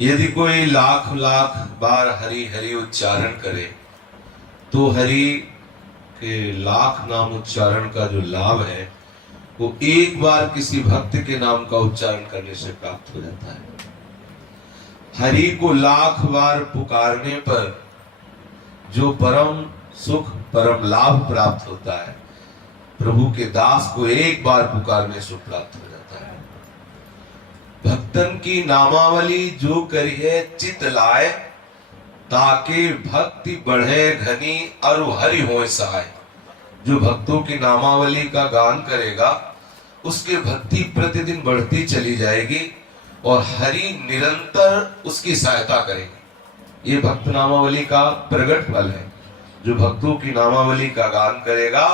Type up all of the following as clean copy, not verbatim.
यदि कोई लाख लाख बार हरि हरि उच्चारण करे तो हरि के लाख नाम उच्चारण का जो लाभ है वो एक बार किसी भक्त के नाम का उच्चारण करने से प्राप्त हो जाता है। हरि को लाख बार पुकारने पर जो परम सुख परम लाभ प्राप्त होता है, प्रभु के दास को एक बार पुकारने से प्राप्त हो जाता है। भक्तन की नामावली जो करिए चित लाए, ताके भक्ति बढ़े घनी और हरि होए सहाय। जो भक्तों की नामावली का गान करेगा उसके भक्ति प्रतिदिन बढ़ती चली जाएगी और हरि निरंतर उसकी सहायता करेंगे। ये भक्त नामावली का प्रगट फल है। जो भक्तों की नामावली का गान करेगा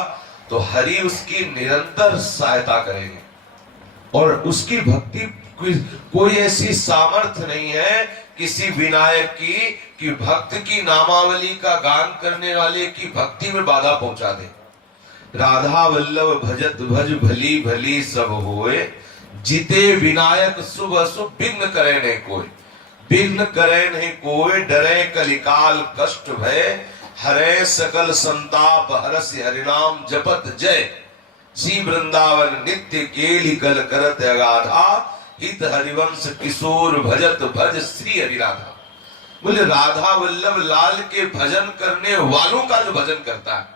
तो हरि उसकी निरंतर सहायता करेंगे और उसकी भक्ति कोई ऐसी सामर्थ्य नहीं है किसी विनायक की कि भक्त की नामावली का गान करने वाले की भक्ति में बाधा पहुंचा दे। राधा वल्लभ भजत भज भली भली सब होए, जिते विनायक शुभ अशुभ विघ्न करे नहीं कोई। विघ्न करे नहीं कोई, डरे कलिकाल कष्ट भय, हरे सकल संताप हरस हरिनाम जपत जय। श्री वृंदावन नित्य केली कल करत अगाधा, हित हरिवंश किशोर भजत भज श्री हरि राधा। बोले राधा वल्लभ लाल के भजन करने वालों का जो भजन करता है,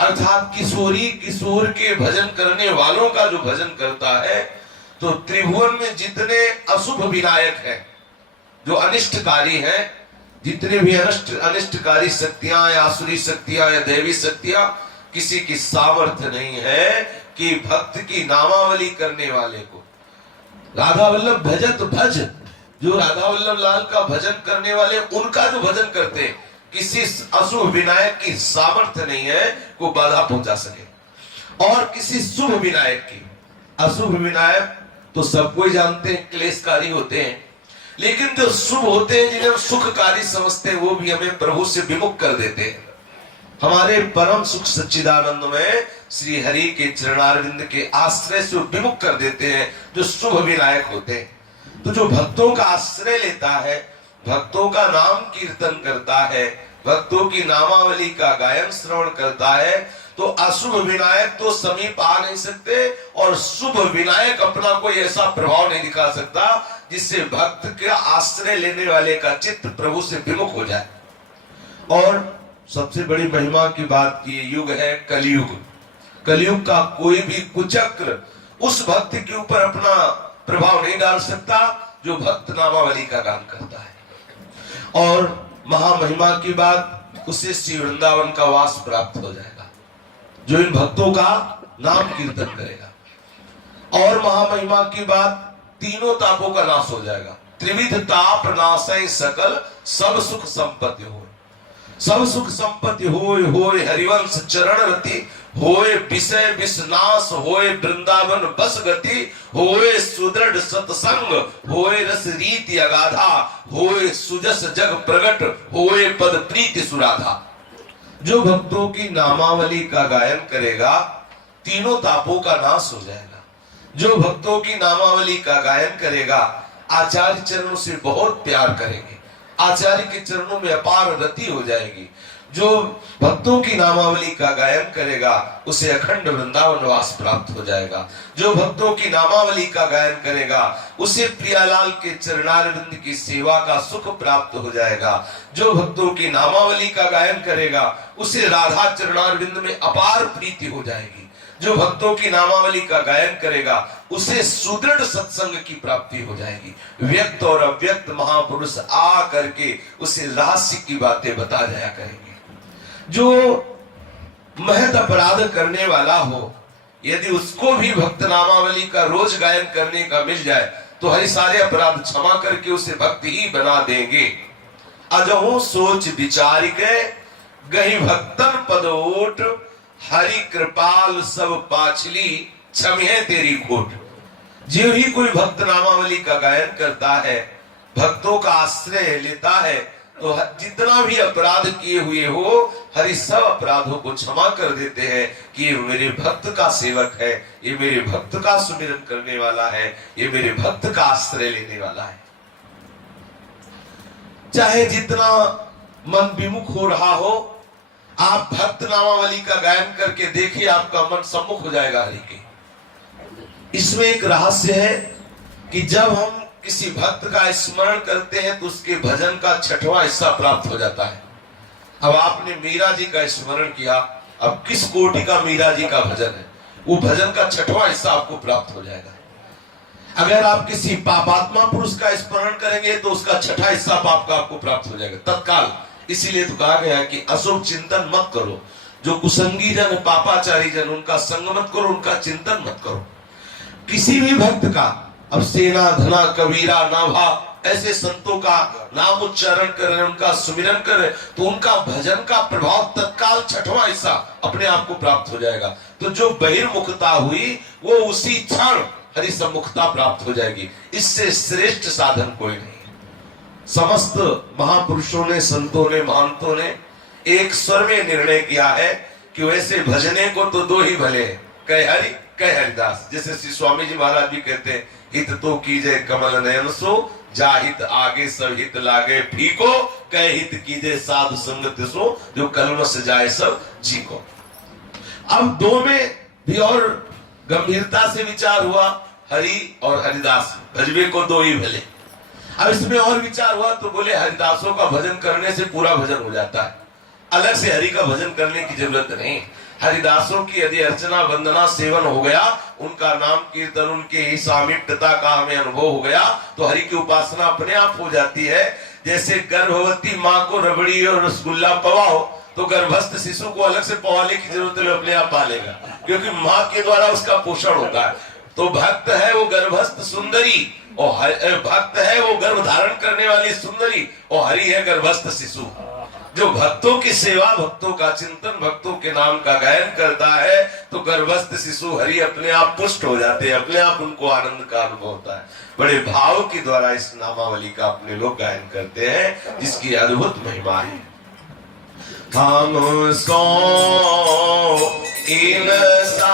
अर्थात किशोरी किशोर के भजन करने वालों का जो भजन करता है, तो त्रिभुवन में जितने अशुभ विनायक हैं, जो अनिष्टकारी हैं, जितने भी अनिष्टकारी शक्तियां या आसुरी शक्तियां या दैवी शक्तियां, किसी की सामर्थ्य नहीं है कि भक्त की नामावली करने वाले को राधा वल्लभ भजत भज, जो राधा वल्लभ लाल का भजन करने वाले उनका जो भजन करते हैं, किसी अशुभ विनायक की सामर्थ्य नहीं है को बाधा पहुंचा सके। और किसी शुभ विनायक की, अशुभ विनायक तो सब कोई जानते हैं क्लेशकारी होते हैं, लेकिन जो शुभ होते हैं जिन्हें सुखकारी समझते हैं वो भी हमें प्रभु से विमुख कर देते हैं। हमारे परम सुख सच्चिदानंद में श्री हरि के चरणारविंद के आश्रय से विमुख कर देते हैं जो शुभ विनायक होते हैं। तो जो भक्तों का आश्रय लेता है, भक्तों का नाम कीर्तन करता है, भक्तों की नामावली का गायन श्रवण करता है, तो अशुभ विनायक तो समीप आ नहीं सकते और शुभ विनायक अपना कोई ऐसा प्रभाव नहीं दिखा सकता जिससे भक्त के आश्रय लेने वाले का चित्त प्रभु से विमुख हो जाए। और सबसे बड़ी महिमा की बात की युग है कलयुग। कलयुग का कोई भी कुचक्र उस भक्त के ऊपर अपना प्रभाव नहीं डाल सकता जो भक्त नामावली का गान करता है। और महामहिमा की बात, उसे श्री वृंदावन का वास प्राप्त हो जाएगा जो इन भक्तों का नाम कीर्तन करेगा। और महामहिमा की बात, तीनों तापों का नाश हो जाएगा। त्रिविध ताप नाशय सकल सब सुख संपत्ति हो। सब सुख संपत्ति होय होय हरिवंश चरण रति, होए विषय विषनाश, होए वृंदावन बस गति, होए सुदृढ़ सत्संग, होए रस रीति अगाधा, होए सुजस जग प्रगट, होए पद प्रीति सुराधा। जो भक्तों की नामावली का गायन करेगा तीनों तापों का नाश हो जाएगा। जो भक्तों की नामावली का गायन करेगा आचार्य चरणों से बहुत प्यार करेंगे, आचार्य के चरणों में अपार रति हो जाएगी। जो भक्तों की नामावली का गायन करेगा उसे अखंड वृंदावन वास प्राप्त हो जाएगा। जो भक्तों की नामावली का गायन करेगा उसे प्रियालाल के चरणारविंद की सेवा का सुख प्राप्त हो जाएगा। जो भक्तों की नामावली का गायन करेगा उसे राधा चरणारविंद में अपार प्रीति हो जाएगी। जो भक्तों की नामावली का गायन करेगा उसे सुदृढ़ सत्संग की प्राप्ति हो जाएगी। व्यक्त और अव्यक्त महापुरुष आ करके उसे रहस्य की बातें बता जाया करेंगे। जो महत अपराध करने वाला हो, यदि उसको भी भक्त नामावली का रोज गायन करने का मिल जाए तो हरि सारे अपराध क्षमा करके उसे भक्त ही बना देंगे। अजहू सोच विचार के गही भक्तन पद ओट, हरि कृपाल सब पाछली क्षमिए तेरी खोट। जो ही कोई भक्त नामावली का गायन करता है, भक्तों का आश्रय लेता है, तो जितना भी अपराध किए हुए हो हरि सब अपराधों को क्षमा कर देते हैं कि ये मेरे भक्त का सेवक है, ये मेरे भक्त का सुमिरन करने वाला है, ये मेरे भक्त का आश्रय लेने वाला है। चाहे जितना मन विमुख हो रहा हो, आप भक्त नामावली का गायन करके देखिए, आपका मन सम्मुख हो जाएगा हरि के। इसमें एक रहस्य है कि जब हम किसी भक्त का स्मरण करते हैं तो उसके भजन का 6वां हिस्सा प्राप्त हो जाता है। अब आपने मीरा जी का स्मरण किया, अब किस कोटि का मीरा जी का भजन है, वो भजन का 6वां हिस्सा आपको प्राप्त हो जाएगा। अगर आप किसी पापात्मा पुरुष का स्मरण करेंगे तो उसका 6वां हिस्सा पाप का आपको प्राप्त हो जाएगा तत्काल। इसीलिए तो कहा गया है कि अशुभ चिंतन मत करो, जो कुसंगी जन पापाचारी जन उनका संग मत करो, उनका चिंतन मत करो। किसी भी भक्त का, अब सेना धना कबीरा नाभा ऐसे संतों का नाम उच्चारण कर रहे, उनका सुमिरन कर रहे, तो उनका भजन का प्रभाव तत्काल 6वां हिस्सा अपने आप को प्राप्त हो जाएगा। तो जो बहिर्मुखता हुई वो उसी क्षण हरि सम्मुखता प्राप्त हो जाएगी। इससे श्रेष्ठ साधन कोई नहीं। समस्त महापुरुषों ने, संतों ने, महंतों ने एक स्वर में निर्णय किया है कि वैसे भजने को तो 2 ही भले हैं, कह हरि कह हरिदास। जैसे श्री स्वामी जी महाराज भी कहते हैं, हित तो कीजे कमल नयन सो, जाहित आगे सब हित लागे फीको, कह हित कीजे साधु संगत सो, जो कलम से जाए सब जी को। अब 2 में भी और गंभीरता से विचार हुआ, हरि और हरिदास, भजबे को 2 ही भले। अब इसमें और विचार हुआ तो बोले हरिदासों का भजन करने से पूरा भजन हो जाता है, अलग से हरि का भजन करने की जरूरत नहीं। हरिदासों की यदि अर्चना वंदना सेवन हो गया, उनका नाम कीर्तन, उनके ही सामीप्यता का हमें अनुभव हो गया, तो हरि की उपासना अपने आप हो जाती है। जैसे गर्भवती माँ को रबड़ी और रसगुल्ला पवाओ तो गर्भस्थ शिशु को अलग से पवाने की जरूरत नहीं, अपने आप पालेगा, क्योंकि माँ के द्वारा उसका पोषण होता है। तो भक्त है वो गर्भस्थ सुंदरी, और भक्त है वो गर्भ धारण करने वाली सुंदरी, और हरि है गर्भस्थ शिशु। जो भक्तों की सेवा, भक्तों का चिंतन, भक्तों के नाम का गायन करता है, तो गर्भस्थ शिशु हरि अपने आप पुष्ट हो जाते हैं, अपने आप उनको आनंद का अनुभव होता है। बड़े भाव के द्वारा इस नामावली का अपने लोग गायन करते हैं, जिसकी अद्भुत महिमा है। हम सो इन सा